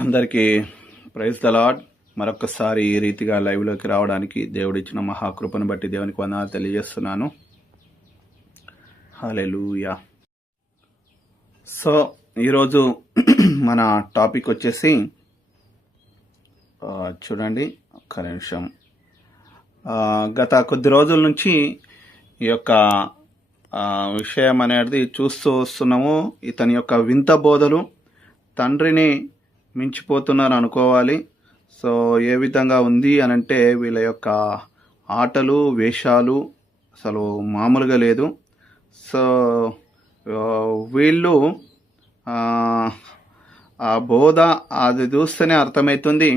అందరికీ praise the మరొకసారి ఈ రీతిగా లైవ్లోకి రావడానికి దేవుడిచ్చిన మహాకృపను బట్టి దేవునికి వందనాలు తెలియజేస్తున్నాను. హల్లెలూయా. సో ఈరోజు మన టాపిక్ వచ్చేసి చూడండి ఒక్క నిమిషం. గత కొద్ది రోజుల నుంచి ఈ యొక్క విషయం అనేది చూస్తూ వస్తున్నాము. ఇతని యొక్క వింత బోధలు తండ్రిని మించిపోతున్నారు అనుకోవాలి. సో ఏ విధంగా ఉంది అని అంటే వీళ్ళ యొక్క ఆటలు వేషాలు అసలు మామూలుగా లేదు. సో వీళ్ళు ఆ బోధ అది చూస్తేనే అర్థమవుతుంది.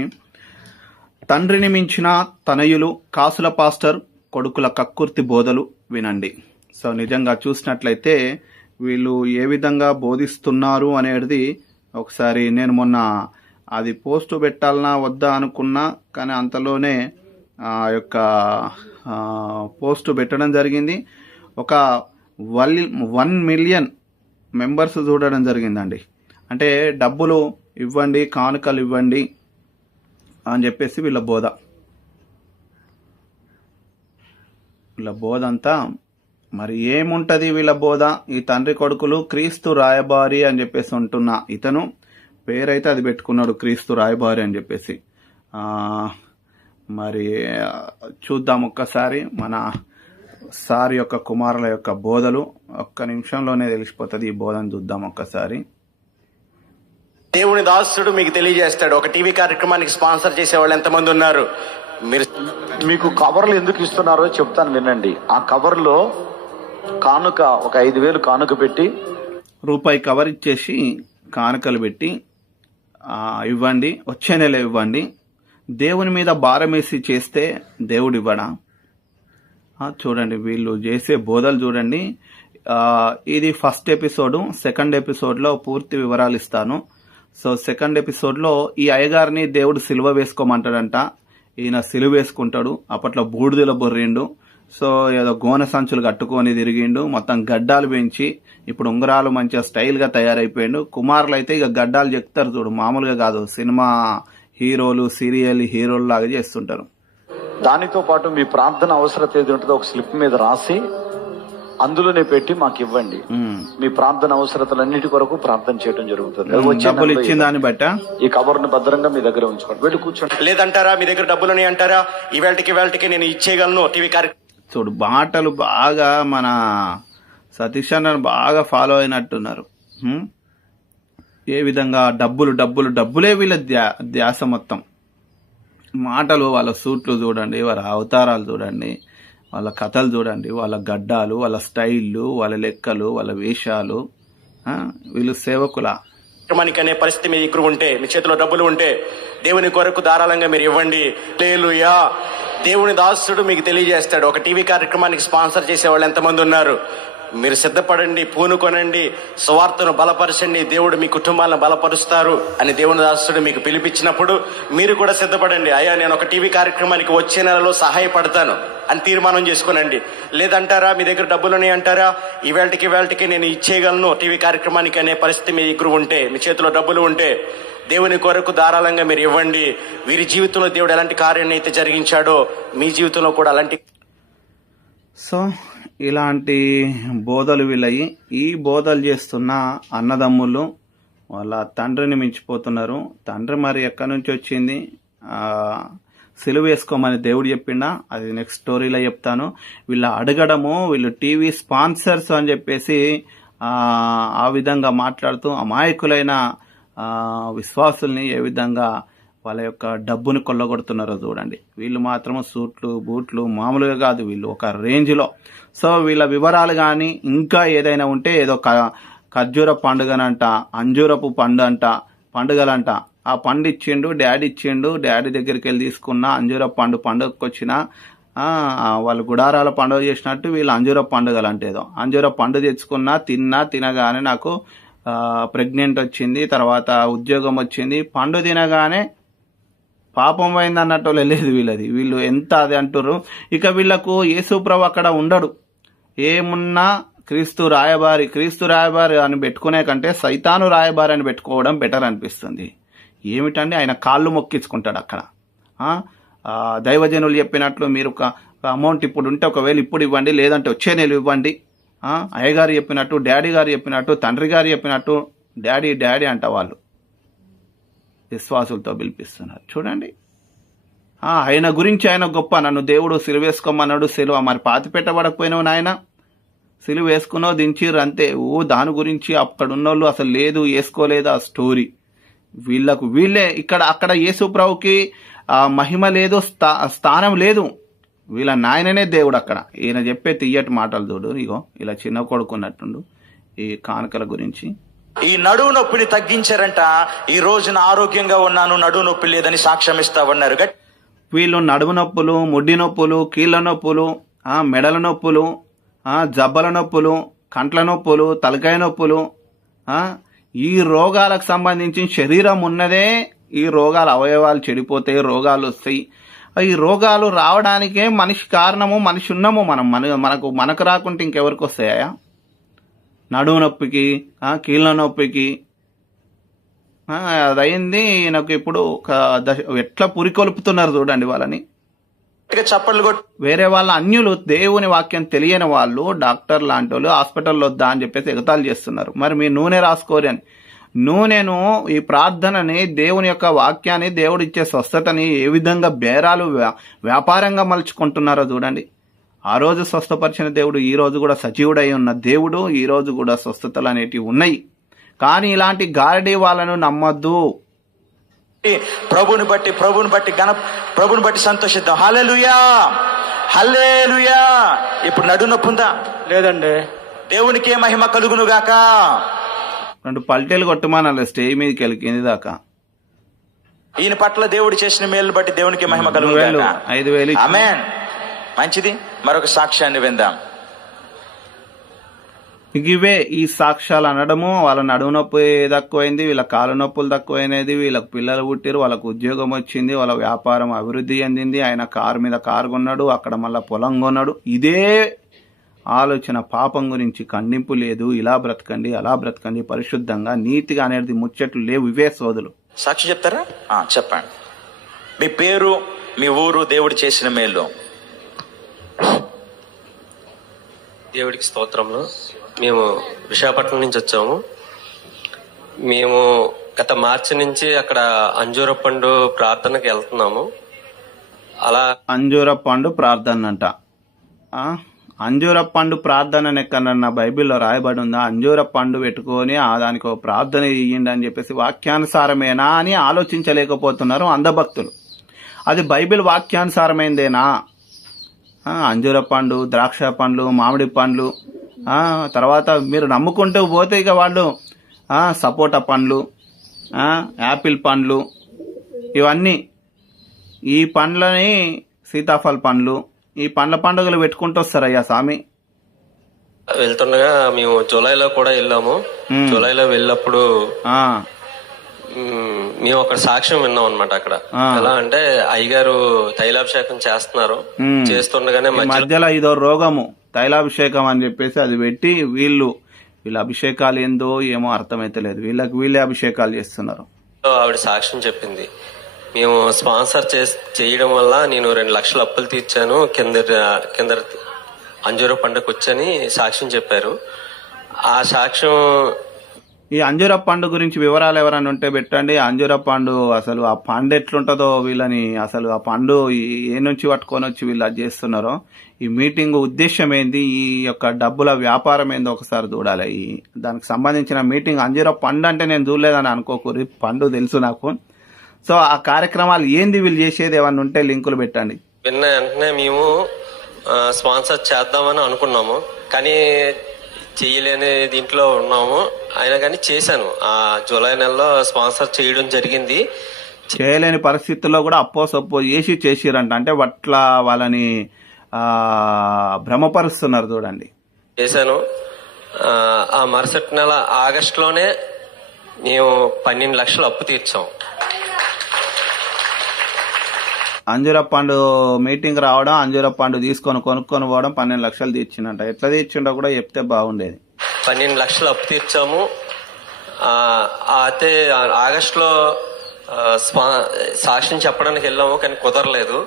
తండ్రిని మించిన తనయులు కాసుల పాస్టర్ కొడుకుల కక్కుర్తి బోధలు వినండి. సో నిజంగా చూసినట్లయితే వీళ్ళు ఏ విధంగా బోధిస్తున్నారు అనేది ఒకసారి నేను మొన్న అది పోస్ట్ పెట్టాలనా వద్దా అనుకున్నా కానీ అంతలోనే ఆ యొక్క పోస్ట్ పెట్టడం జరిగింది. ఒక వల్ వన్ మిలియన్ మెంబర్స్ చూడడం జరిగిందండి. అంటే డబ్బులు ఇవ్వండి కానుకలు ఇవ్వండి అని చెప్పేసి వీళ్ళ బోధ. వీళ్ళ బోధ అంతా మరి ఏముంటది వీళ్ళ బోధ? ఈ తండ్రి కొడుకులు క్రీస్తు రాయబారి అని చెప్పేసి ఉంటున్న ఇతను. పేరైతే అది పెట్టుకున్నాడు క్రీస్తు రాయబారి అని చెప్పేసి. ఆ, మరి చూద్దాం ఒక్కసారి మన సార్ యొక్క కుమారుల యొక్క బోధలు. ఒక్క నిమిషంలోనే తెలిసిపోతుంది ఈ బోధను చూద్దాం ఒక్కసారి. దేవుని దాసుడు మీకు తెలియజేస్తాడు. ఒక టీవీ కార్యక్రమానికి స్పాన్సర్ చేసే వాళ్ళు ఎంతమంది ఉన్నారు? మీరు మీకు కవర్లు ఎందుకు ఇస్తున్నారో చెప్తాను వినండి. ఆ కవర్లో కానుక ఒక ఐదు వేలు కానుక పెట్టి రూపాయి కవర్ ఇచ్చేసి కానుకలు పెట్టి ఇవ్వండి. వచ్చే నెల ఇవ్వండి. దేవుని మీద భారం వేసి చేస్తే దేవుడు ఇవ్వడా? చూడండి వీళ్ళు చేసే బోధలు చూడండి. ఇది ఫస్ట్ ఎపిసోడ్ సెకండ్ ఎపిసోడ్లో పూర్తి వివరాలు ఇస్తాను. సో సెకండ్ ఎపిసోడ్లో ఈ అయ్యగారిని దేవుడు సిలువ వేసుకోమంటాడంట. ఈయన సిలువ వేసుకుంటాడు. అప్పట్లో బూడిదల బొర్రిండు. సో ఏదో గోనె సంచులు కట్టుకొని తిరిగిండు. మొత్తం గడ్డాలు పెంచి ఇప్పుడు ఉంగరాలు మంచిగా స్టైల్గా తయారైపోయిండు. కుమారులు అయితే ఇక గడ్డాలు చెప్తారు చూడు. మామూలుగా కాదు. సినిమా హీరోలు సీరియల్ హీరోలు లాగా చేస్తుంటారు. దానితో పాటు మీ ప్రార్థన అవసరత ఏది ఉంటుందో ఒక స్లిప్ మీద రాసి అందులోనే పెట్టి మాకు ఇవ్వండి. మీ ప్రార్థన అవసరతలన్నిటి కొరకు ప్రార్థన చేయడం జరుగుతుంది. డబ్బులు దాన్ని బట్ట? ఈ కవర్ను భద్రంగా మీ దగ్గర ఉంచుకోండి. వెళ్ళి కూర్చోండి. లేదంటారా? మీ దగ్గర డబ్బులని అంటారా ఈవేళకి వేళకి నేను ఇచ్చేయగలను. టీవీ కార్యక్రమం చూడు మాటలు బాగా మన సతీష్ అన్నను బాగా ఫాలో అయినట్టున్నారు. ఏ విధంగా డబ్బులు డబ్బులు డబ్బులే వీళ్ళ ధ్యా ధ్యాస మొత్తం. మాటలు వాళ్ళ సూట్లు చూడండి వాళ్ళ అవతారాలు చూడండి వాళ్ళ కథలు చూడండి వాళ్ళ గడ్డాలు వాళ్ళ స్టైళ్ళు వాళ్ళ లెక్కలు వాళ్ళ వేషాలు వీళ్ళు సేవకుల. మనకి అనే పరిస్థితి మీ దగ్గర ఉంటే మీ చేతిలో డబ్బులు ఉంటే దేవుని కొరకు ధారాళంగా మీరు ఇవ్వండి. లేలుయా దేవుని దాసుడు మీకు తెలియజేస్తాడు. ఒక టీవీ కార్యక్రమానికి స్పాన్సర్ చేసే వాళ్ళు ఎంతమంది ఉన్నారు? మీరు సిద్ధపడండి పూనుకొనండి స్వార్థను బలపరచండి దేవుడు మీ కుటుంబాలను బలపరుస్తారు అని దేవుని దాసుడు మీకు పిలిపించినప్పుడు మీరు కూడా సిద్ధపడండి. అయ్యా నేను ఒక టీవీ కార్యక్రమానికి వచ్చే నెలలో సహాయపడతాను అని తీర్మానం చేసుకోనండి. లేదంటారా మీ దగ్గర డబ్బులని అంటారా? ఈవేళకి వేళకి నేను ఇచ్చేయగలను టీవీ కార్యక్రమానికి అనే పరిస్థితి మీ దగ్గర ఉంటే మీ చేతిలో డబ్బులు ఉంటే దేవుని కొరకు ధారాళంగా మీరు ఇవ్వండి. వీరి జీవితంలో దేవుడు ఎలాంటి కార్యాన్ని అయితే జరిగించాడో మీ జీవితంలో కూడా అలాంటి సో ఇలాంటి బోధలు వీళ్ళయి. ఈ బోధలు చేస్తున్న అన్నదమ్ములు వాళ్ళ తండ్రిని మించిపోతున్నారు. తండ్రి మరి ఎక్కడి నుంచి వచ్చింది? సెలవు సిలువ వేసుకోమని దేవుడు చెప్పిండా? అది నెక్స్ట్ స్టోరీలో చెప్తాను. వీళ్ళు అడగడము వీళ్ళు టీవీ స్పాన్సర్స్ అని చెప్పేసి ఆ, విధంగా మాట్లాడుతూ అమాయకులైన విశ్వాసుల్ని ఏ విధంగా వాళ్ళ యొక్క డబ్బుని కొల్లగొడుతున్నారో చూడండి. వీళ్ళు మాత్రం సూట్లు బూట్లు మామూలుగా కాదు. వీళ్ళు ఒక రేంజ్లో. సో వీళ్ళ వివరాలు కానీ ఇంకా ఏదైనా ఉంటే ఏదో ఖర్జూర పండుగనంట అంజూరపు పండు అంట పండుగలంట. ఆ పండు ఇచ్చిండు డాడీ ఇచ్చిండు డాడీ దగ్గరికి వెళ్ళి తీసుకున్న అంజూర పండు పండుగకు వచ్చిన వాళ్ళు గుడారాల పండుగ చేసినట్టు వీళ్ళు అంజూర పండుగలు అంటే ఏదో అంజూర పండు తెచ్చుకున్నా తిన్నా తినగానే నాకు ప్రెగ్నెంట్ వచ్చింది తర్వాత ఉద్యోగం వచ్చింది. పండు తినగానే పాపం అయింది అన్నట్టు లేదు వీళ్ళది. వీళ్ళు ఎంత అది అంటారు ఇక వీళ్ళకు యేసుప్రభు అక్కడ ఉండడు. ఏమున్నా క్రీస్తు రాయబారి క్రీస్తు రాయబారి అని పెట్టుకునే కంటే సైతాను రాయబారి అని పెట్టుకోవడం బెటర్ అనిపిస్తుంది. ఏమిటండి? ఆయన కాళ్ళు మొక్కించుకుంటాడు అక్కడ. దైవజనులు చెప్పినట్లు మీరు ఒక అమౌంట్ ఇప్పుడు ఉంటే ఒకవేళ ఇప్పుడు ఇవ్వండి లేదంటే వచ్చే నెల ఇవ్వండి. అయ్యగారు చెప్పినట్టు డాడీ గారు చెప్పినట్టు తండ్రి గారు చెప్పినట్టు డాడీ డాడీ అంట వాళ్ళు. విశ్వాసులతో పిలిపిస్తున్నారు. చూడండి. ఆయన గురించి ఆయన గొప్ప నన్ను దేవుడు సిలువేసుకోమన్నాడు సిలువ మరి పాతి పెట్టబడకపోయినావు నాయన. సిలువ వేసుకున్నావు దించిర్రు అంతే. ఓ దాని గురించి అక్కడ ఉన్నోళ్ళు అసలు లేదు వేసుకోలేదు ఆ స్టోరీ. వీళ్ళకు వీళ్ళే ఇక్కడ అక్కడ యేసుప్రభుకి మహిమ లేదు స్థా స్థానం లేదు. వీళ్ళ నాయననే దేవుడు అక్కడ. ఈయన చెప్పే తీయటి మాటలు చూడు ఇగో ఇలా చిన్న కొడుకున్నట్టుండు ఈ కానుకల గురించి. ఈ నడువు నొప్పిని తగ్గించారంట. ఈ రోజున ఆరోగ్యంగా ఉన్నాను నడువు నొప్పి లేదని సాక్ష్యం ఇస్తా ఉన్నారు వీళ్ళు నడుము నొప్పులు ముడ్డి నొప్పులు కీళ్ళ నొప్పులు ఆ, మెడల నొప్పులు ఆ, జబ్బల నొప్పులు కంట్ల నొప్పులు తలకాయ నొప్పులు ఆ, ఈ రోగాలకు సంబంధించి శరీరం ఉన్నదే ఈ రోగాల అవయవాలు చెడిపోతాయి రోగాలు వస్తాయి. ఈ రోగాలు రావడానికే మనిషి కారణము మనిషి ఉన్నాము మనం. మన మనకు మనకు రాకుంటే ఇంకెవరికి వస్తాయా? నడుము నొప్పికి కీళ్ళ నొప్పికి. ఆ, అదయింది నాకు ఇప్పుడు ఒక దశ ఎట్లా పురికొల్పుతున్నారు చూడండి వాళ్ళని. చప్పట్లు వేరే వాళ్ళ అన్యులు దేవుని వాక్యం తెలియని వాళ్ళు డాక్టర్ లాంటి వాళ్ళు హాస్పిటల్లో వద్దా అని చెప్పేసి ఎగతాళి చేస్తున్నారు. మరి మీ నూనె రాసుకోరి అని. నూనెను ఈ ప్రార్థనని దేవుని యొక్క వాక్యాన్ని దేవుడు ఇచ్చే స్వస్థతని ఏ విధంగా బేరాలు వ్యా- వ్యాపారంగా మలుచుకుంటున్నారో చూడండి. ఆ రోజు స్వస్థపరిచిన దేవుడు ఈ రోజు కూడా సజీవుడై ఉన్న దేవుడు ఈ రోజు కూడా స్వస్థతలు అనేటివి ఉన్నాయి. కానీ ఇలాంటి గారడీ వాళ్ళను నమ్మొద్దు. ప్రభుని బట్టి ప్రభుని బట్టి గణ ప్రభుని బట్టి సంతోషిద్దాం. హల్లెలూయా! హల్లెలూయా! ఇప్పుడు నడువు నొప్పి ఉందా లేదండి. దేవునికే మహిమ కలుగును గాక రెండు పల్టీలు కొట్టమనాలి స్టేజ్ మీదకి వెళ్ళి కింది దాకా. ఈయన పట్ల దేవుడు చేసిన మేలు బట్టి దేవునికి మహిమ గాక. ఐదు వేలు మంచిది. మరొక సాక్ష్యాన్ని విందాం. ఇవే ఈ సాక్ష్యాలు అనడము వాళ్ళ నడుము నొప్పి తక్కువైంది వీళ్ళ కాళ్ళ నొప్పులు తక్కువైనది వీళ్ళకి పిల్లలు పుట్టిరు వాళ్ళకు ఉద్యోగం వచ్చింది వాళ్ళ వ్యాపారం అభివృద్ధి చెందింది ఆయన కారు మీద కారు కొన్నాడు అక్కడ మళ్ళా పొలం కొన్నాడు. ఇదే ఆలోచన పాపం గురించి ఖండింపు లేదు ఇలా బ్రతకండి అలా బ్రతకండి పరిశుద్ధంగా నీతిగా అనేది ముచ్చట్లు లేవు ఇవే సోదులు. సాక్షి చెప్తారా? ఆ, చెప్పండి. మీ పేరు మీ ఊరు దేవుడు చేసిన మేలు. దేవుడికి స్తోత్రములు. మేము విశాఖపట్నం నుంచి వచ్చాము. మేము గత మార్చి నుంచి అక్కడ అంజూర పండు ప్రార్థనకి వెళ్తున్నాము. అలా అంజూర పండు ప్రార్థన అంట. ఆ? అంజూర పండు ప్రార్థన నెక్కనన్న బైబిల్లో రాయబడి ఉందా? అంజూర పండు పెట్టుకొని ఆ దానికి ఒక ప్రార్థన ఇయ్యండి అని చెప్పేసి వాక్యానుసారమేనా అని ఆలోచించలేకపోతున్నారు అందభక్తులు. అది బైబిల్ వాక్యానుసారమైందేనా? అంజూర పండు ద్రాక్ష పండ్లు మామిడి పండ్లు తర్వాత మీరు నమ్ముకుంటూ పోతే ఇక వాళ్ళు సపోటా పండ్లు యాపిల్ పండ్లు ఇవన్నీ ఈ పండ్లని సీతాఫల పండ్లు ఈ పండ్ల పండుగలు పెట్టుకుంటూ వస్తారయ్యా స్వామి? వెళ్తుండగా మేము జూలైలో కూడా వెళ్ళాము. జూలైలో వెళ్ళినప్పుడు మ్మ్, అక్కడ సాక్ష్యం విన్నాం అనమాట అక్కడ. ఎలా అంటే అయ్యగారు తైలాభిషేకం చేస్తున్నారు. చేస్తుండగానే మధ్యలో ఇదో రోగము తైలాభిషేకం అని చెప్పేసి అది పెట్టి వీళ్ళు వీళ్ళ అభిషేకాలు ఏందో ఏమో అర్థమైతలేదు వీళ్ళకి వీళ్ళే అభిషేకాలు చేస్తున్నారు. ఆవిడ సాక్ష్యం చెప్పింది. మేము స్పాన్సర్ చేస్- చేయడం వల్ల నేను రెండు లక్షల అప్పులు తీర్చాను. కింద కింద అంజూర పండుగ వచ్చని సాక్ష్యం చెప్పారు. ఆ సాక్ష్యం ఈ అంజూర పండు గురించి వివరాలు ఎవరైనా ఉంటే పెట్టండి. అంజూర పండు అసలు ఆ పండు ఎట్లుంటుందో వీళ్ళని అసలు ఆ పండు ఈ- ఏ నుంచి పట్టుకొని వచ్చి వీళ్ళు అది చేస్తున్నారో ఈ మీటింగ్ ఉద్దేశం ఏంది ఈ యొక్క డబ్బుల వ్యాపారం ఏందో ఒకసారి చూడాలి. ఈ దానికి సంబంధించిన మీటింగ్ అంజూర పండు అంటే నేను చూడలేదని అనుకోకూరి. పండు తెలుసు నాకు. సో ఆ కార్యక్రమాలు ఏంది వీళ్ళు చేసేది? ఏమన్నా ఉంటే లింకులు పెట్టండి. విన్న వెంటనే మేము స్పాన్సర్ చేద్దామని అనుకున్నాము. కానీ చేయలేని దీంట్లో ఉన్నాము. అయినా కానీ చేశాను. ఆ జూలై నెలలో స్పాన్సర్ చేయడం జరిగింది. చేయలేని పరిస్థితుల్లో కూడా అప్పో సప్పో చేసి చేసిరంట. అంటే వట్ల వాళ్ళని ఆ భ్రమపరుస్తున్నారు చూడండి. చేశాను. ఆ, ఆ మరుసటి నెల ఆగస్టులోనే మేము పన్నెండు లక్షలు అప్పు తీర్చాం. అంజూర పండు మీటింగ్ రావడం అంజూర పండు తీసుకొని కొనుక్కొని పోవడం పన్నెండు లక్షలు తీర్చిండంట ఎట్లా తీర్చిండో కూడా చెప్తే బాగుండేది. పన్నెండు లక్షలు అప్పు తీర్చాము. అయితే ఆగస్టులో ఆ, సాక్ష్యం చెప్పడానికి వెళ్ళాము కానీ కుదరలేదు.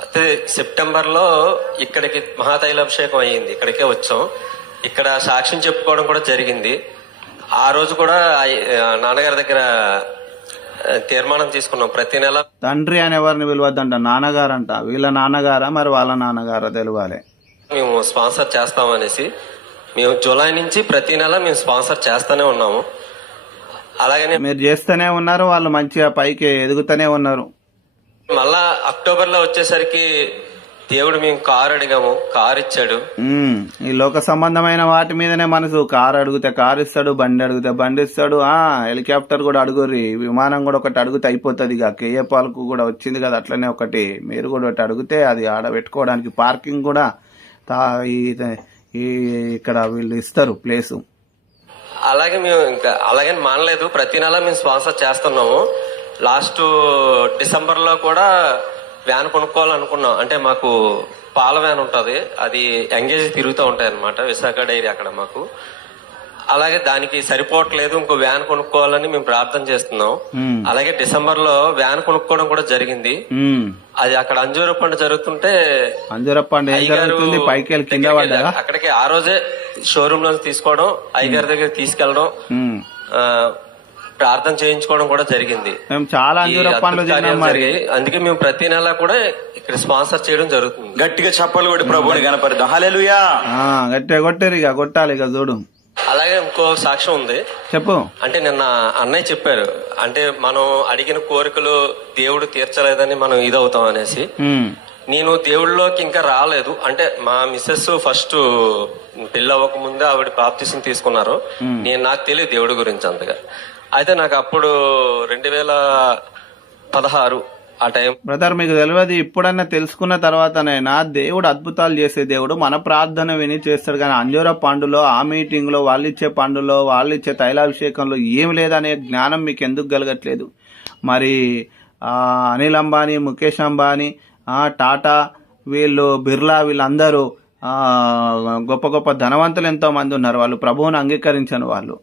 అయితే సెప్టెంబర్లో ఇక్కడికి మహాతైలాభిషేకం అయ్యింది. ఇక్కడికే వచ్చాం. ఇక్కడ సాక్ష్యం చెప్పుకోవడం కూడా జరిగింది. ఆ రోజు కూడా నాన్నగారి దగ్గర తీర్మానం తీసుకున్నాం. ప్రతి నెల తండ్రి అని ఎవరిని పిలవద్దంట? నాన్నగారంట. వీళ్ళ నాన్నగారా? మరి వాళ్ళ నాన్నగారా? తెలియాలి మేము స్పాన్సర్ చేస్తామనేసి మేము జూలై నుంచి ప్రతి నెల మేము స్పాన్సర్ చేస్తూనే ఉన్నాము. అలాగనే మీరు చేస్తూనే ఉన్నారు వాళ్ళు మంచిగా పైకి ఎదుగుతూనే ఉన్నారు. మళ్ళా అక్టోబర్లో వచ్చేసరికి దేవుడు మేము కారు అడిగాము కారు ఇచ్చాడు. ఈ లోక సంబంధమైన వాటి మీదనే మనసు. కారు అడిగితే కారు ఇస్తాడు బండి అడిగితే బండి ఇస్తాడు. ఆ హెలికాప్టర్ కూడా అడుగుర్రి. విమానం కూడా ఒకటి అడిగితే అయిపోతుంది ఇక. కేఏ పాలకు కూడా వచ్చింది కదా అట్లనే ఒకటి. మీరు కూడా ఒకటి అడిగితే అది ఆడ పెట్టుకోవడానికి పార్కింగ్ కూడా తా ఈ ఈ ఇక్కడ వీళ్ళు ఇస్తారు ప్లేసు. అలాగే మేము ఇంకా అలాగే మానలేదు. ప్రతి నెల మేము స్పాన్సర్ చేస్తున్నాము. లాస్ట్ డిసెంబర్లో కూడా వ్యాన్ కొనుక్కోవాలనుకున్నాం. అంటే మాకు పాల వ్యాన్ ఉంటది. అది ఎంగేజ్ తిరుగుతూ ఉంటాయి అనమాట విశాఖ డైరీ అక్కడ మాకు. అలాగే దానికి సరిపోవట్లేదు ఇంకో వ్యాన్ కొనుక్కోవాలని మేము ప్రార్థన చేస్తున్నాం. అలాగే డిసెంబర్లో వ్యాన్ కొనుక్కోవడం కూడా జరిగింది. అది అక్కడ అంజూర పండు జరుగుతుంటే అంజూరప్పండి వెళ్ళి అక్కడికి ఆ రోజే షోరూమ్లో తీసుకోవడం అయ్యగారి దగ్గర. ఆ, ప్రార్థన చేయించుకోవడం కూడా జరిగింది. మేము చాలా తిన్నాం మరి. అందుకే మేము ప్రతి నెల కూడా ఇక్కడ స్పాన్సర్ చేయడం జరుగుతుంది. గట్టిగా చప్పలు కొట్టి ప్రభువుని కనపరిద్దాం హల్లెలూయా. ఆ, గట్టిగా కొట్టారు ఇక కొట్టాలి ఇక చూడు. అలాగే ఇంకో సాక్ష్యం ఉంది. చెప్పు. అంటే నిన్న అన్నయ్య చెప్పారు అంటే మనం అడిగిన కోరికలు దేవుడు తీర్చలేదని మనం ఇదవుతాం అనేసి. నేను దేవుళ్ళలోకి ఇంకా రాలేదు. అంటే మా మిస్సెస్ ఫస్ట్ పెళ్ళి అవ్వక ముందే ఆవిడ బాప్తిసం తీసుకున్నారు. నేను నాకు తెలియదు దేవుడి గురించి అంతగా. అయితే నాకు అప్పుడు రెండు వేల పదహారు ఆ టైం బ్రదర్ మీకు తెలియదు ఇప్పుడన్నా తెలుసుకున్న తర్వాతనైనా దేవుడు అద్భుతాలు చేసే దేవుడు మన ప్రార్థన విని చేస్తాడు. కానీ అంజూర పండులో ఆ మీటింగ్లో వాళ్ళు ఇచ్చే పండులో వాళ్ళు ఇచ్చే తైలాభిషేకంలో ఏం లేదనే జ్ఞానం మీకు ఎందుకు కలగట్లేదు? మరి ఆ, అనిల్ అంబానీ ముఖేష్ అంబానీ టాటా వీళ్ళు బిర్లా వీళ్ళందరూ గొప్ప గొప్ప ధనవంతులు ఎంతోమంది ఉన్నారు. వాళ్ళు ప్రభువును అంగీకరించని వాళ్ళు.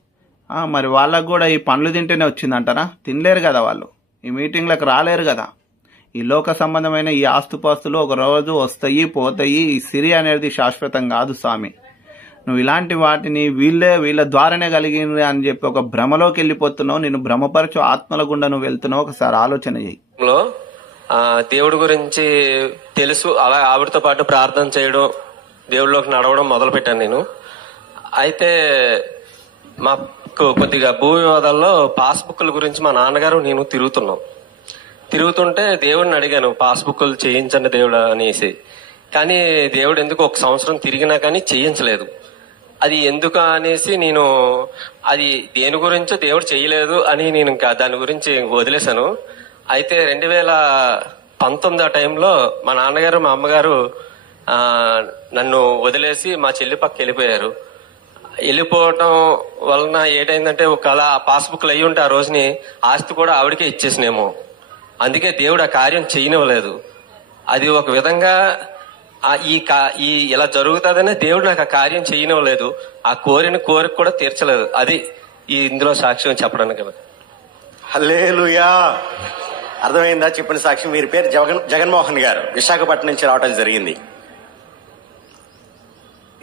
మరి వాళ్ళకు కూడా ఈ పండ్లు తింటేనే వచ్చిందంటారా తినలేరు కదా వాళ్ళు. ఈ మీటింగ్లకు రాలేరు కదా. ఈ లోక సంబంధమైన ఈ ఆస్తుపాస్తులు ఒక రోజు వస్తాయి పోతాయి. ఈ సిరి అనేది శాశ్వతం కాదు స్వామి. నువ్వు ఇలాంటి వాటిని వీళ్ళే వీళ్ళ ద్వారానే కలిగింది అని చెప్పి ఒక భ్రమలోకి వెళ్ళిపోతున్నావు. నేను భ్రమపరచు ఆత్మల గుండా నువ్వు వెళ్తున్నావు. ఒకసారి ఆలోచన చేయి. దేవుడి గురించి తెలుసు అలా ఆవిడతో పాటు ప్రార్థన చేయడం దేవుడిలోకి నడవడం మొదలు పెట్టాను నేను. అయితే మాకు కొద్దిగా భూ వివాదాల్లో పాస్బుక్ల గురించి మా నాన్నగారు నేను తిరుగుతున్నాం. తిరుగుతుంటే దేవుడిని అడిగాను పాస్బుక్లు చేయించండి దేవుడు అనేసి. కానీ దేవుడు ఎందుకు ఒక సంవత్సరం తిరిగినా కానీ చేయించలేదు. అది ఎందుకు అనేసి నేను అది దేని గురించో దేవుడు చేయలేదు అని నేను ఇంకా దాని గురించి వదిలేశాను. అయితే రెండు వేల పంతొమ్మిది ఆ టైంలో మా నాన్నగారు మా అమ్మగారు నన్ను వదిలేసి మా చెల్లి పక్క వెళ్ళిపోయారు. వెళ్ళిపోవటం వలన ఏటైందంటే ఒకవేళ ఆ పాస్బుక్లు అయ్యి ఉంటే ఆ రోజుని ఆస్తి కూడా ఆవిడకే ఇచ్చేసినేమో. అందుకే దేవుడు ఆ కార్యం చేయనివ్వలేదు. అది ఒక విధంగా ఈ కా- ఈ ఇలా జరుగుతుందనే దేవుడు నాకు ఆ కార్యం చేయనివ్వలేదు. ఆ కోరిన కోరిక కూడా తీర్చలేదు. అది ఈ ఇందులో సాక్ష్యం చెప్పడానికి. హల్లేలుయా. అర్థమైందా? చెప్పిన సాక్షి వీరి పేరు జగన్ జగన్మోహన్ గారు. విశాఖపట్నం నుంచి రావడం జరిగింది.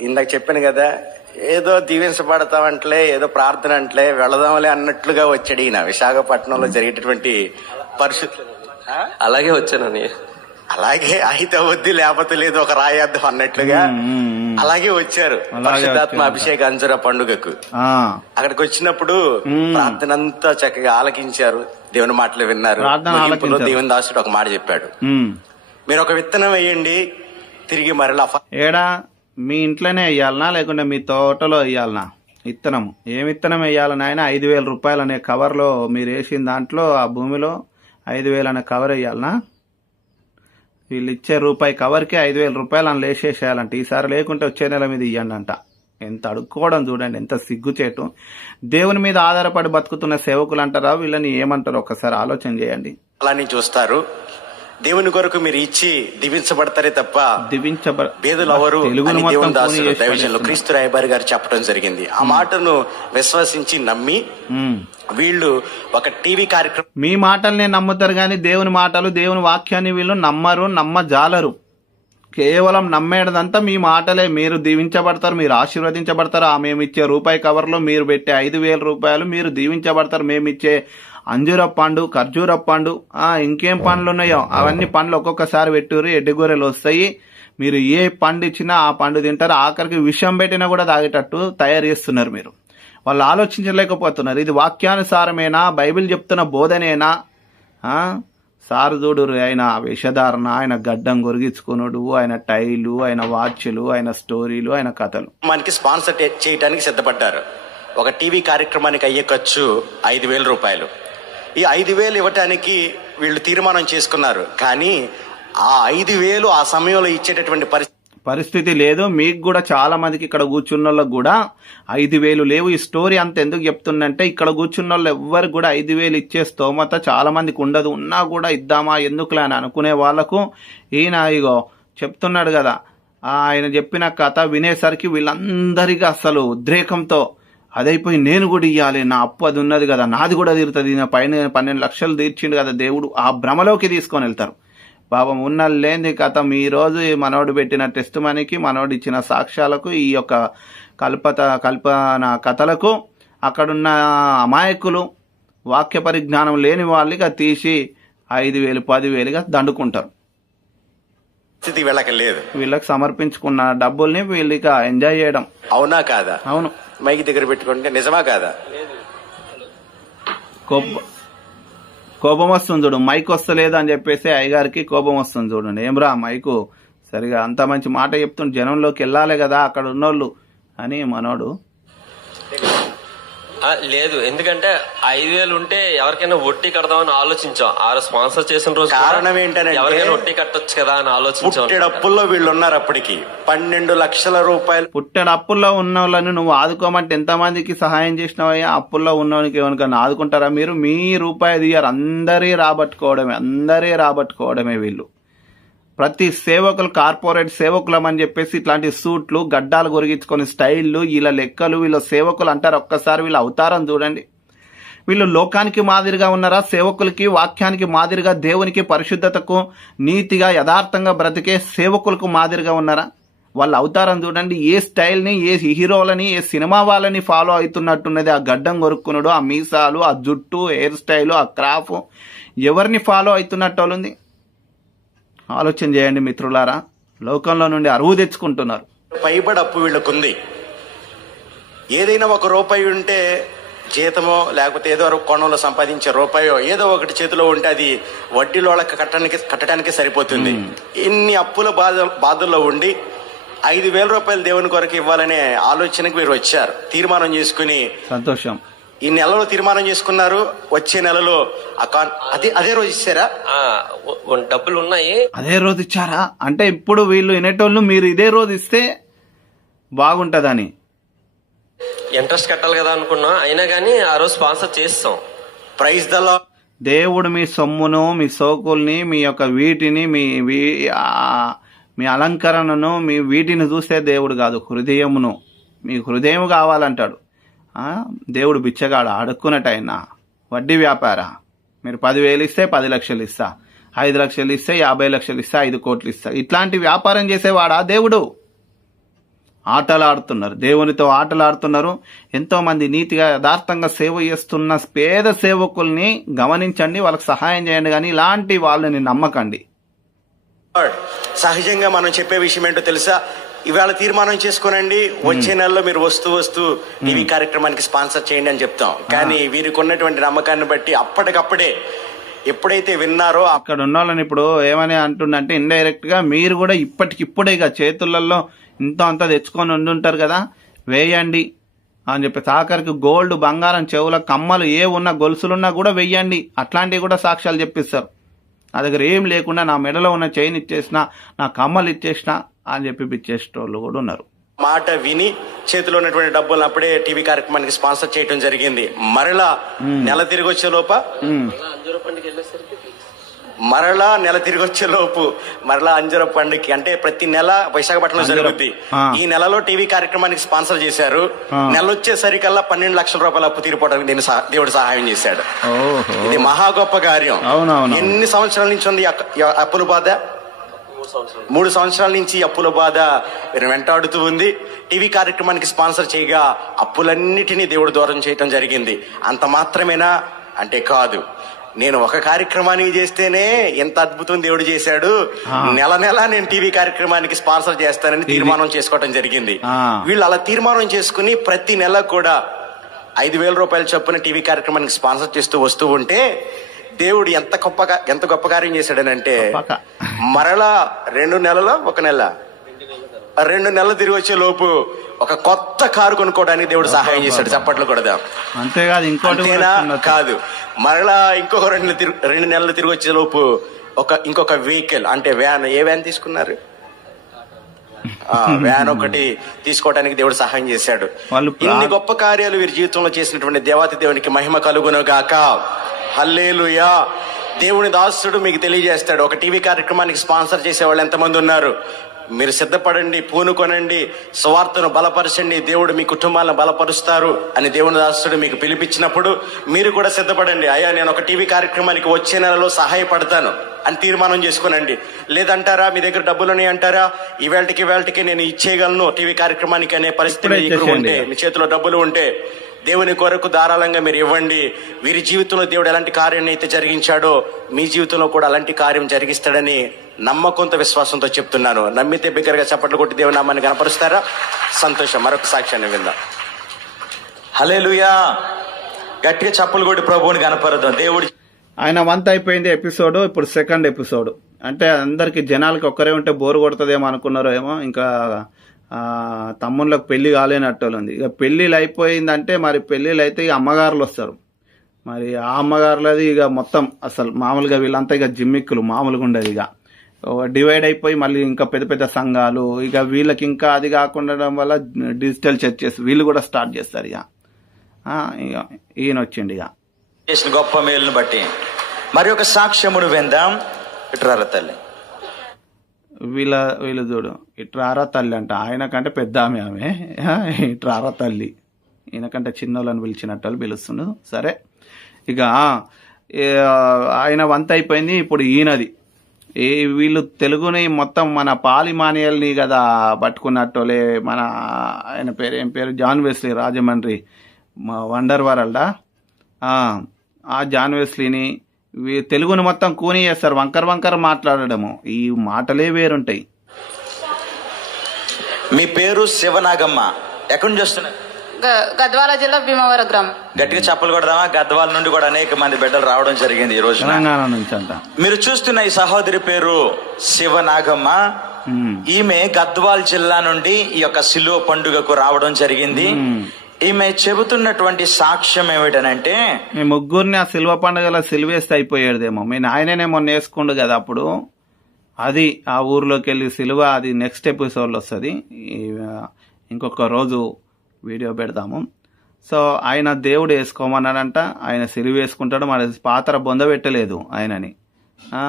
ఇందాక చెప్పాను కదా ఏదో దీవించబడతామంటలే ఏదో ప్రార్థన అంటలే వెళదాంలే అన్నట్లుగా వచ్చాడు ఈయన. విశాఖపట్నంలో జరిగేటటువంటి పరిస్థితులు? అలాగే వచ్చానని. అలాగే అయితే వద్దు లేకపోతే లేదు ఒక రాయద్దు అన్నట్లుగా అలాగే వచ్చారు. పరిశుద్ధాత్మ. అభిషేక అంజుర పండుగకు. అక్కడికి వచ్చినప్పుడు. ప్రార్థన అంతా చక్కగా ఆలకించారు. దేవుని మాటలు విన్నారు. ముగింపులో. దేవుని దాసుడు ఒక మాట చెప్పాడు. మీరు ఒక విత్తనం వేయండి తిరిగి మరలా ఏడా? మీ ఇంట్లోనే వేయాలనా? లేకుంటే మీ తోటలో వేయాలనా? విత్తనం. ఏం విత్తనం వేయాలని ఆయన ఐదు వేల రూపాయలు అనే కవర్లో మీరు వేసిన దాంట్లో ఆ భూమిలో ఐదు వేలు అనే కవర్ వేయాలనా? వీళ్ళు ఇచ్చే రూపాయి కవర్కి ఐదు వేల రూపాయలు అని లేచేసేయాలంట ఈసారి లేకుంటే వచ్చే నెల మీద ఇవ్వండి అంట ఎంత అడుక్కోవడం చూడండి ఎంత సిగ్గుచేటు. దేవుని మీద ఆధారపడి బతుకుతున్న సేవకులు అంటారా వీళ్ళని ఏమంటారు ఒకసారి ఆలోచన చేయండి. అలాని చూస్తారు. దేవుని కొరకు మీరు ఇచ్చి దీవించబడతారే తప్ప దివించబ దైవజనులు. క్రీస్తు రాయబారి గారు చెప్పడం జరిగింది. ఆ మాటను విశ్వసించి నమ్మి. వీళ్ళు ఒక టీవీ కార్యక్రమం మీ మాటల్ని నమ్ముతారు కానీ దేవుని మాటలు దేవుని వాక్యాన్ని వీళ్ళు నమ్మరు నమ్మజాలరు. కేవలం నమ్మేదంతా మీ మాటలే. మీరు దీవించబడతారు మీరు ఆశీర్వదించబడతారు. ఆ మేము ఇచ్చే రూపాయి కవర్లో మీరు పెట్టే ఐదు వేల రూపాయలు మీరు దీవించబడతారు. మేము ఇచ్చే అంజూర పండు ఖర్జూర పండు ఇంకేం పండ్లు ఉన్నాయో అవన్నీ పండ్లు ఒక్కొక్కసారి పెట్టుర్రు ఎడ్డిగొర్రెలు వస్తాయి. మీరు ఏ పండు ఇచ్చినా ఆ పండు తింటారు. ఆఖరికి విషం పెట్టినా కూడా తాగేటట్టు తయారు చేస్తున్నారు మీరు. వాళ్ళు ఆలోచించలేకపోతున్నారు. ఇది వాక్యానుసారమేనా? బైబిల్ చెప్తున్న బోధనేనా? ఆ? ఆయన వేషధారణ ఆయన గడ్డం గొరిగించుకునుడు ఆయన టైలు ఆయన వాచ్లు ఆయన స్టోరీలు ఆయన కథలు. మనకి స్పాన్సర్ చేయడానికి సిద్ధపడ్డారు. ఒక టీవీ కార్యక్రమానికి అయ్యే ఖర్చు ఐదు వేల రూపాయలు. ఈ ఐదు వేలు ఇవ్వటానికి వీళ్ళు తీర్మానం చేసుకున్నారు. కానీ ఆ ఐదు వేలు ఆ సమయంలో ఇచ్చేటటువంటి పరిస్థితి పరిస్థితి లేదు. మీకు కూడా చాలా మందికి ఇక్కడ కూర్చున్న వాళ్ళకి కూడా ఐదు వేలు లేవు. ఈ స్టోరీ అంత ఎందుకు చెప్తుందంటే ఇక్కడ కూర్చున్న వాళ్ళు ఎవ్వరికి కూడా ఐదు వేలు ఇచ్చే స్తోమత చాలా మందికి ఉండదు. ఉన్నా కూడా ఇద్దామా ఎందుకులే అని అనుకునే వాళ్ళకు ఈయన ఇగో చెప్తున్నాడు కదా. ఆయన చెప్పిన కథ వినేసరికి వీళ్ళందరికీ అసలు ఉద్రేకంతో అదైపోయి నేను కూడా ఇవ్వాలి నా అప్పు అది ఉన్నది కదా నాది కూడా తీరుతుంది. నా పైన పన్నెండు లక్షలు తీర్చిండు కదా దేవుడు. ఆ భ్రమలోకి తీసుకొని వెళ్తారు. పాపం ఉన్న లేని కథ ఈ రోజు ఈ మనోడు పెట్టిన టెస్ట్ మనీకి మనోడు ఇచ్చిన సాక్ష్యాలకు ఈ యొక్క కల్పత కల్పన కథలకు అక్కడున్న అమాయకులు వాక్య పరిజ్ఞానం లేని వాళ్ళుగా తీసి ఐదు వేలు పదివేలుగా దండుకుంటారు. వీళ్ళకి లేదు. వీళ్ళకి సమర్పించుకున్న డబ్బుల్ని వీళ్ళకి ఎంజాయ్ చేయడం. అవునా కాదా? అవును. మైక్ దగ్గర పెట్టుకుంటే నిజమా కాదా? కోపం వస్తుంది చూడు. మైక్ వస్తలేదు అని చెప్పేసి అయ్యగారికి కోపం వస్తుంది చూడండి. ఏమ్రా మైకు? సరిగా అంత మంచి మాట చెప్తుంటే జనంలోకి వెళ్ళాలి కదా అక్కడ ఉన్నోళ్ళు అని మనోడు లేదు. ఎందుకంటే ఐదు వేలు ఉంటే ఎవరికైనా వడ్డీ కడదామని ఆలోచించాం. ఆ రోజు స్పాన్సర్ చేసిన రోజు కారణం ఏంటనంటే- ఎవరికైనా వడ్డీ కట్టొచ్చు కదా అని ఆలోచించాం. పుట్టెడప్పుల్లో వీళ్ళు ఉన్నారు అప్పటికి. పన్నెండు లక్షల రూపాయలు. పుట్టిన అప్పుల్లో ఉన్న వాళ్ళని నువ్వు ఆదుకోమంటే ఎంతమందికి సహాయం చేసినావయ్యా? అప్పుల్లో ఉన్నవానికి ఎవరికైనా ఆదుకుంటారా మీరు? మీ రూపాయి తీయరు అందరే రాబట్టుకోవడమే. అందరే రాబట్టుకోవడమే వీళ్ళు. ప్రతి సేవకులు కార్పొరేట్ సేవకులమని చెప్పేసి ఇట్లాంటి సూట్లు గడ్డాలు కొరిగించుకొని స్టైళ్ళు వీళ్ళ లెక్కలు వీళ్ళ సేవకులు అంటారు. ఒక్కసారి వీళ్ళ అవతారం చూడండి. వీళ్ళు లోకానికి మాదిరిగా ఉన్నారా? సేవకులకి వాక్యానికి మాదిరిగా దేవునికి పరిశుద్ధతకు నీతిగా యథార్థంగా బ్రతికే సేవకులకు మాదిరిగా ఉన్నారా? వాళ్ళ అవతారం చూడండి. ఏ స్టైల్ని ఏ హీరోలని ఏ సినిమా వాళ్ళని ఫాలో అవుతున్నట్టున్నది? ఆ గడ్డం కొరుక్కునుడు ఆ మీసాలు ఆ జుట్టు హెయిర్ స్టైలు ఆ క్రాఫ్ ఎవరిని ఫాలో అవుతున్నట్టు వాళ్ళుంది? ఆలోచన చేయండి మిత్రులారా. లోకంలో నుండి అరువు తెచ్చుకుంటున్నారు. పైబడి అప్పు వీళ్ళకుంది. ఏదైనా ఒక రూపాయి ఉంటే జీతమో లేకపోతే ఏదో ఒక కోణంలో సంపాదించే రూపాయో ఏదో ఒకటి చేతిలో ఉంటే అది వడ్డీలో వాళ్ళకి కట్టడానికి కట్టడానికి సరిపోతుంది. ఇన్ని అప్పుల బాధ బాధల్లో ఉండి ఐదు వేల రూపాయలు దేవుని కొరకు ఇవ్వాలనే ఆలోచనకు మీరు వచ్చారు. తీర్మానం చేసుకుని సంతోషం. ఈ నెలలో తీర్మానం చేసుకున్నారు. వచ్చే నెలలో అదే అదే రోజు ఇచ్చారా? డబ్బులు ఉన్నాయి అదే రోజు ఇచ్చారా? అంటే ఇప్పుడు వీళ్ళు వినేటోళ్ళు మీరు ఇదే రోజు ఇస్తే బాగుంటుందని. ఇంట్రెస్ట్ కట్టాలి కదా అనుకున్నా. అయినా కానీ ఆ రోజు స్పాన్సర్ చేస్తాం. ప్రైజ్ దలా దేవుడు మీ సొమ్మును మీ సోకుల్ని మీ యొక్క వీటిని మీ మీ అలంకరణను మీ వీటిని చూస్తే దేవుడు కాదు హృదయమును. మీ హృదయం కావాలంటాడు. దేవుడు బిచ్చగాడు అడుక్కున్నట్టయినా వడ్డీ వ్యాపార? మీరు పదివేలు ఇస్తే పది లక్షలు ఇస్తా ఐదు లక్షలు ఇస్తే యాభై లక్షలు ఇస్తా ఐదు కోట్లు ఇస్తా. ఇట్లాంటి వ్యాపారం చేసేవాడా దేవుడు? ఆటలాడుతున్నారు. దేవునితో ఆటలాడుతున్నారు. ఎంతోమంది నీతిగా యథార్థంగా సేవ చేస్తున్న పేద సేవకుల్ని గమనించండి వాళ్ళకి సహాయం చేయండి కానీ ఇలాంటి వాళ్ళని నమ్మకండి. సహజంగా మనం చెప్పే విషయం ఏంటో తెలుసా? ఇవాళ తీర్మానం చేసుకోనండి. వచ్చే నెలలో మీరు వస్తూ వస్తూ టీవీ కార్యక్రమానికి స్పాన్సర్ చేయండి అని చెప్తాం. కానీ వీరికి ఉన్నటువంటి నమ్మకాన్ని బట్టి అప్పటికప్పుడే ఎప్పుడైతే విన్నారో అక్కడ ఉన్న వాళ్ళని ఇప్పుడు ఏమని అంటుండంటే ఇండైరెక్ట్గా మీరు కూడా ఇప్పటికిప్పుడే ఇక చేతులలో ఇంత అంత తెచ్చుకొని ఉండుంటారు కదా వేయండి అని చెప్పి ఆఖరికి గోల్డ్ బంగారం చెవుల కమ్మలు ఏ ఉన్న గొలుసులున్నా కూడా వెయ్యండి అట్లాంటివి కూడా సాక్ష్యాలు చెప్పిస్తారు. నా దగ్గర ఏం లేకుండా నా మెడలో ఉన్న చైన్ ఇచ్చేసిన నా కమ్మలు ఇచ్చేసిన అని చెప్పి ఇచ్చేసేటోళ్ళు కూడా ఉన్నారు. మాట విని చేతిలో ఉన్నటువంటి డబ్బులను అప్పుడే టీవీ కార్యక్రమానికి స్పాన్సర్ చేయడం జరిగింది. మరలా నెల తిరిగి వచ్చే లోప మరలా నెల తిరిగి వచ్చే లోపు మరలా అంజర పండుగకి అంటే ప్రతి నెల విశాఖపట్నంలో అంజర- జరుగుద్ది. ఈ నెలలో టీవీ కార్యక్రమానికి స్పాన్సర్ చేశారు. నెల వచ్చేసరికల్లా పన్నెండు లక్షల రూపాయల అప్పు తీరిపోవడానికి నేను దేవుడు సహాయం చేశాడు. ఇది మహా గొప్ప కార్యం. ఎన్ని సంవత్సరాల నుంచి ఉంది అప్పుల బాధ? మూడు సంవత్సరాల. నుంచి అప్పుల బాధ వెంటాడుతూ ఉంది. టీవీ కార్యక్రమానికి స్పాన్సర్ చేయగా అప్పులన్నిటినీ దేవుడు దూరం చేయటం జరిగింది. అంత మాత్రమేనా? అంటే కాదు. నేను ఒక కార్యక్రమానికి చేస్తేనే ఎంత అద్భుతం దేవుడు చేశాడు. నెల నెల నేను టీవీ కార్యక్రమానికి స్పాన్సర్ చేస్తానని తీర్మానం చేసుకోవటం జరిగింది. వీళ్ళు అలా తీర్మానం చేసుకుని ప్రతి నెల కూడా ఐదు వేల రూపాయల చొప్పున టీవీ కార్యక్రమానికి స్పాన్సర్ చేస్తూ వస్తూ ఉంటే దేవుడు ఎంత గొప్పగా ఎంత గొప్ప కార్యం చేశాడనంటే. మరలా రెండు నెలల ఒక నెల. రెండు నెలలు తిరిగి వచ్చే లోపు ఒక కొత్త కారు కొనుక్కోవడానికి దేవుడు సహాయం చేశాడు. చప్పట్లు కొడదాం. అంతేకాదు ఇంకోటి కూడా. కాదు. మరలా ఇంకొక రెండు రెండు నెలలు తిరిగి వచ్చే లోపు ఒక ఇంకొక వెహికల్ అంటే వ్యాన్ ఏ వ్యాన్ తీసుకున్నారు? వ్యాన్ ఒకటి తీసుకోవడానికి దేవుడు సహాయం చేశాడు. ఇన్ని గొప్ప కార్యాలు వీరి జీవితంలో చేసినటువంటి దేవాతి దేవునికి మహిమ కలుగును గాక హల్లేలుయా. దేవుని దాసుడు మీకు తెలియజేస్తాడు. ఒక టీవీ కార్యక్రమానికి స్పాన్సర్ చేసే వాళ్ళు ఎంతమంది ఉన్నారు? మీరు సిద్ధపడండి పూనుకొనండి స్వార్థను బలపరచండి దేవుడు మీ కుటుంబాలను బలపరుస్తారు అని దేవుని దాసుడు మీకు పిలిపించినప్పుడు మీరు కూడా సిద్ధపడండి. అయ్యా నేను ఒక టీవీ కార్యక్రమానికి వచ్చే నెలలో సహాయపడతాను. అని తీర్మానం చేసుకోనండి. లేదంటారా మీ దగ్గర డబ్బులు ఉన్నాయి అంటారా? ఈవేళకి ఈవేళకి నేను ఇచ్చేయగలను టీవీ కార్యక్రమానికి అనే పరిస్థితి. ఉంటే మీ చేతిలో డబ్బులు ఉంటే దేవుని కొరకు ధారాళంగా మీరు ఇవ్వండి. వీరి జీవితంలో దేవుడు ఎలాంటి కార్యాన్ని అయితే జరిగించాడో మీ జీవితంలో కూడా అలాంటి కార్యం జరిగిస్తాడని నమ్మకంతో విశ్వాసంతో చెప్తున్నాను. నమ్మితే బిగ్గరగా చప్పట్లు కొట్టి దేవుని నామాన్ని కనపరుస్తారా సంతోషం. మరొక సాక్ష్యాన్ని విందాం. హలేలుయా గట్టిగా చప్పులు కొట్టి ప్రభువుని కనపరదాం దేవుడి ఆయన వంత అయిపోయింది ఎపిసోడ్ ఇప్పుడు సెకండ్ ఎపిసోడ్. అంటే అందరికి జనాలకి ఒక్కరే ఉంటే బోర్ కొడుతుందేమో అనుకున్నారో ఏమో ఇంకా తమ్ముళ్ళకి పెళ్ళి కాలేనట్టు ఉంది ఇక పెళ్ళిళ్ళు అయిపోయిందంటే మరి పెళ్ళిళ్ళు అయితే ఇక అమ్మగారులు వస్తారు. మరి ఆ అమ్మగారులది ఇక మొత్తం అసలు మామూలుగా వీళ్ళంతా ఇక జిమ్మిక్కులు మామూలుగా ఉండదు ఇక. డివైడ్ అయిపోయి మళ్ళీ ఇంకా పెద్ద పెద్ద సంఘాలు ఇక వీళ్ళకి ఇంకా అది కాకుండా వల్ల డిజిటల్ చర్చెస్ వీళ్ళు కూడా స్టార్ట్ చేస్తారు ఇక. ఇక ఈయన వచ్చిండి ఇక. చేసిన గొప్ప మేలును బట్టి మరి ఒక సాక్ష్యమును విందాం. ఇట్రార తల్లి. వీళ్ళ వీళ్ళు చూడు ఇట్రారా తల్లి అంట. ఆయన కంటే పెద్ద ఆమె ఆమె. ఇట్రారా తల్లి. ఈయనకంటే చిన్నోళ్ళని పిలిచినట్టు వాళ్ళు పిలుస్తుండు. సరే. ఇక ఆయన వంత అయిపోయింది ఇప్పుడు ఈయనది. ఈ వీళ్ళు తెలుగుని మొత్తం మన పాలిమానియల్ని కదా పట్టుకున్నట్టోలే. మన ఆయన పేరు ఏం పేరు? John Wesley Rajahmundry. వండర్ వరల్డా? ఆ, జాన్ వెస్లీని తెలుగుని మొత్తం కూని చేస్తారు వంకర వంకర మాట్లాడడము. ఈ మాటలే వేరుంటాయి. మీ పేరు శివనాగమ్మ. ఎక్కడి నుంచి వస్తున్నారు గద్వాల జిల్లా భీమవరం గ్రామం. గట్టిగా చప్పలు కొడదామా? గద్వాల నుండి కూడా అనేక మంది బిడ్డలు రావడం జరిగింది ఈ రోజున. తెలంగాణ నుంచి అంట. మీరు చూస్తున్న ఈ సహోదరి పేరు శివనాగమ్మ. ఈమె గద్వాల్ జిల్లా నుండి ఈ యొక్క సిలువ పండుగకు రావడం జరిగింది. ఈమె చెబుతున్నటువంటి సాక్ష్యం ఏమిటనంటే మీ ముగ్గురిని ఆ సిల్వ పండుగలో సిలువేస్తే అయిపోయేదేమో మీ నాయననే మొన్న వేసుకుండు కదా అప్పుడు. అది ఆ ఊర్లోకి వెళ్ళి సిలువ అది నెక్స్ట్ ఎపిసోడ్లో వస్తుంది. ఇంకొక రోజు వీడియో పెడతాము. సో ఆయన దేవుడు వేసుకోమన్నాడంట ఆయన సిలువ వేసుకుంటాడు మరి పాత్ర బొంద పెట్టలేదు ఆయనని.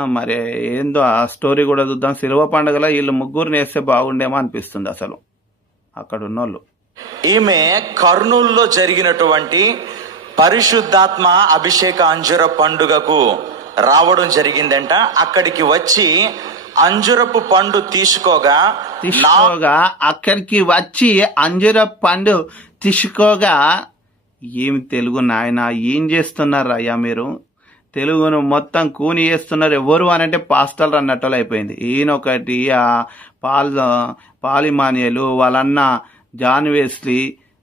మరి ఏందో ఆ స్టోరీ కూడా చూద్దాం. సిలువ పండుగలో వీళ్ళు ముగ్గురిని వేస్తే బాగుండేమో అనిపిస్తుంది అసలు. అక్కడ ఉన్నోళ్ళు. ఈమె కర్నూలులో జరిగినటువంటి పరిశుద్ధాత్మ అభిషేక అంజుర పండుగకు రావడం జరిగిందంట. అక్కడికి వచ్చి అంజురపు పండు తీసుకోగా తీసుకోగా అక్కడికి వచ్చి అంజుర పండు తీసుకోగా. ఏమి తెలుగు నాయన ఏం చేస్తున్నారు అయ్యా మీరు? తెలుగును మొత్తం కూని చేస్తున్నారు ఎవరు అని అంటే పాస్టల్ అన్నట్టు అయిపోయింది. ఈయన ఒకటి పాల్ పాలిమానియలు వాళ్ళన్న జాన్ వేస్లీ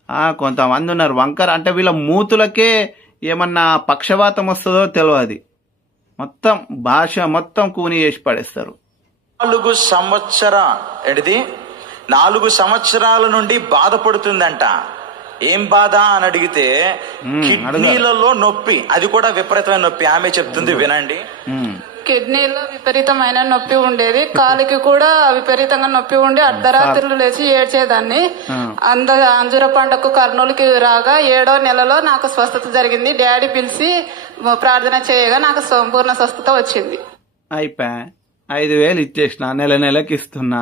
ఆ, కొంతమంది ఉన్నారు. వంకర అంటే వీళ్ళ మూతులకే ఏమన్నా పక్షవాతం వస్తుందో తెలియదు మొత్తం భాష మొత్తం కూని చేసి పడేస్తారు. నాలుగు సంవత్సర ఏంటిది? నాలుగు సంవత్సరాల నుండి బాధపడుతుందంట. ఏం బాధ అని అడిగితే కిడ్నీలలో నొప్పి అది కూడా విపరీతమైన నొప్పి. ఆమె చెప్తుంది వినండి. కిడ్నీలో విపరీతమైన నొప్పి ఉండేది. కాలికి కూడా విపరీతంగా నొప్పి ఉండి అర్ధరాత్రులు లేచి ఏడ్చేదాన్ని. అంద అంజుర పంటకు కర్నూలుకి రాగా ఏడో నెలలో నాకు స్వస్థత జరిగింది. డాడీ పిలిచి ప్రార్థన చేయగా నాకు సంపూర్ణ స్వస్థత వచ్చింది. అయిపోయా ఐదు వేలు ఇచ్చేసిన నెల నెలకి ఇస్తున్నా.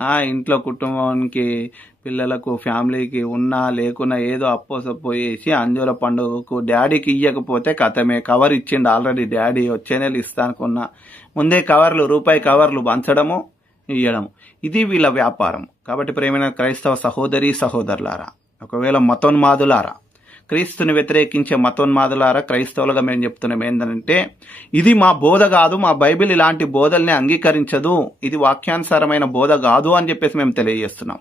ఇంట్లో కుటుంబానికి పిల్లలకు ఫ్యామిలీకి ఉన్నా లేకున్నా ఏదో అప్పో సప్పో వేసి అంజూర పండుగకు డాడీకి ఇయ్యకపోతే కథమే కవర్ ఇచ్చిండు ఆల్రెడీ డాడీ వచ్చే నెల ఇస్తానుకున్నా ముందే కవర్లు రూపాయి కవర్లు పంచడము ఇయ్యడము. ఇది వీళ్ళ వ్యాపారం. కాబట్టి ప్రేమైన క్రైస్తవ సహోదరి సహోదరులారా ఒకవేళ మతోన్మాదులారా క్రీస్తుని వ్యతిరేకించే మతోన్మాదులారా క్రైస్తవులుగా మేము చెప్తున్నాం ఏంటంటే ఇది మా బోధ కాదు మా బైబిల్ ఇలాంటి బోధల్ని అంగీకరించదు ఇది వాక్యానుసారమైన బోధ కాదు అని చెప్పేసి మేము తెలియజేస్తున్నాం.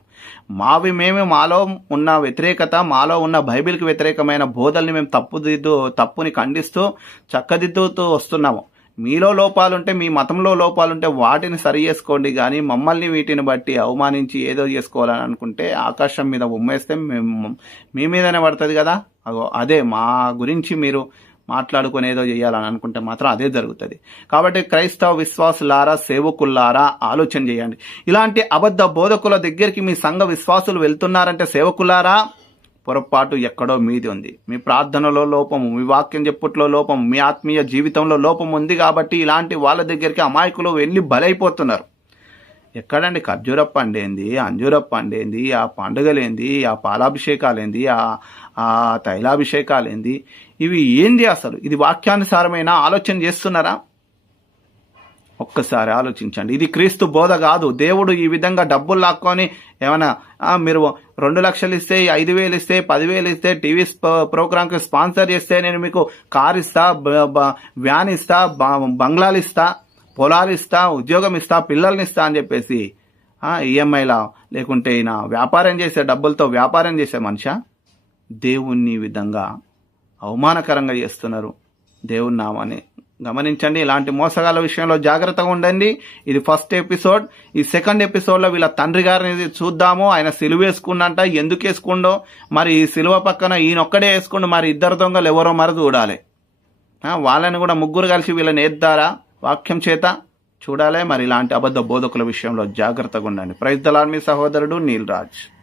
మావి మేము మాలో ఉన్న వ్యతిరేకత మాలో ఉన్న బైబిల్కి వ్యతిరేకమైన బోధల్ని మేము తప్పుదిద్దు తప్పుని ఖండిస్తూ చక్కదిద్దుతూ వస్తున్నాము. మీలో లోపాలుంటే మీ మతంలో లోపాలుంటే వాటిని సరి చేసుకోండి. కానీ మమ్మల్ని వీటిని బట్టి అవమానించి ఏదో చేసుకోవాలని అనుకుంటే ఆకాశం మీద ఉమ్మేస్తే మేము మీ మీదనే పడుతుంది కదా? అగో అదే మా గురించి మీరు మాట్లాడుకుని ఏదో చేయాలని అనుకుంటే మాత్రం అదే జరుగుతుంది. కాబట్టి క్రైస్తవ విశ్వాసులారా సేవకుల్లారా ఆలోచన చేయండి. ఇలాంటి అబద్ధ బోధకుల దగ్గరికి మీ సంఘ విశ్వాసులు వెళ్తున్నారంటే సేవకులారా పొరపాటు ఎక్కడో మీది ఉంది. మీ ప్రార్థనలో లోపము మీ వాక్యం చెప్పుట్లో లోపం మీ ఆత్మీయ జీవితంలో లోపం ఉంది కాబట్టి ఇలాంటి వాళ్ళ దగ్గరికి అమాయకులు వెళ్ళి బలైపోతున్నారు. ఎక్కడండి? ఖర్జూర పండేంది అంజూర పండేంది ఆ పండుగలేంది ఆ పాలాభిషేకాలేంది ఆ ఆ తైలాభిషేకాలేంది ఇవి ఏంది అసలు? ఇది వాక్యానుసారమైన ఆలోచన చేస్తున్నారా? ఒక్కసారి ఆలోచించండి. ఇది క్రీస్తు బోధ కాదు. దేవుడు ఈ విధంగా డబ్బులు లాక్కొని ఏమైనా మీరు రెండు లక్షలు ఇస్తే ఐదు వేలు ఇస్తే పదివేలు ఇస్తే టీవీ ప్రోగ్రాంకి స్పాన్సర్ చేస్తే నేను మీకు కార్ ఇస్తా వ్యాన్ ఇస్తా బ- బంగ్లాలు ఇస్తా పొలాలు ఇస్తా ఉద్యోగం ఇస్తా పిల్లల్ని ఇస్తా అని చెప్పేసి ఈఎంఐలా లేకుంటే ఈయన వ్యాపారం చేసే డబ్బులతో వ్యాపారం చేసే మనిషా? దేవుణ్ణి ఈ విధంగా అవమానకరంగా చేస్తున్నారు దేవుని నామాన్ని. గమనించండి ఇలాంటి మోసగాల విషయంలో జాగ్రత్తగా ఉండండి. ఇది ఫస్ట్ ఎపిసోడ్. ఈ సెకండ్ ఎపిసోడ్లో వీళ్ళ తండ్రి గారిని చూద్దాము. ఆయన సిలువ వేసుకుండంట ఎందుకు వేసుకుండో? మరి ఈ సిలువ పక్కన ఈయన ఒక్కడే వేసుకుండు. మరి ఇద్దరు దొంగలు ఎవరో మరి చూడాలి. వాళ్ళని కూడా ముగ్గురు కలిసి వీళ్ళని ఏద్దారా? వాక్యం చేత చూడాలి. మరి ఇలాంటి అబద్ధ బోధకుల విషయంలో జాగ్రత్తగా ఉండండి. ప్రైజ్ దలాల్ మీ సహోదరుడు నీల్ రాజ్.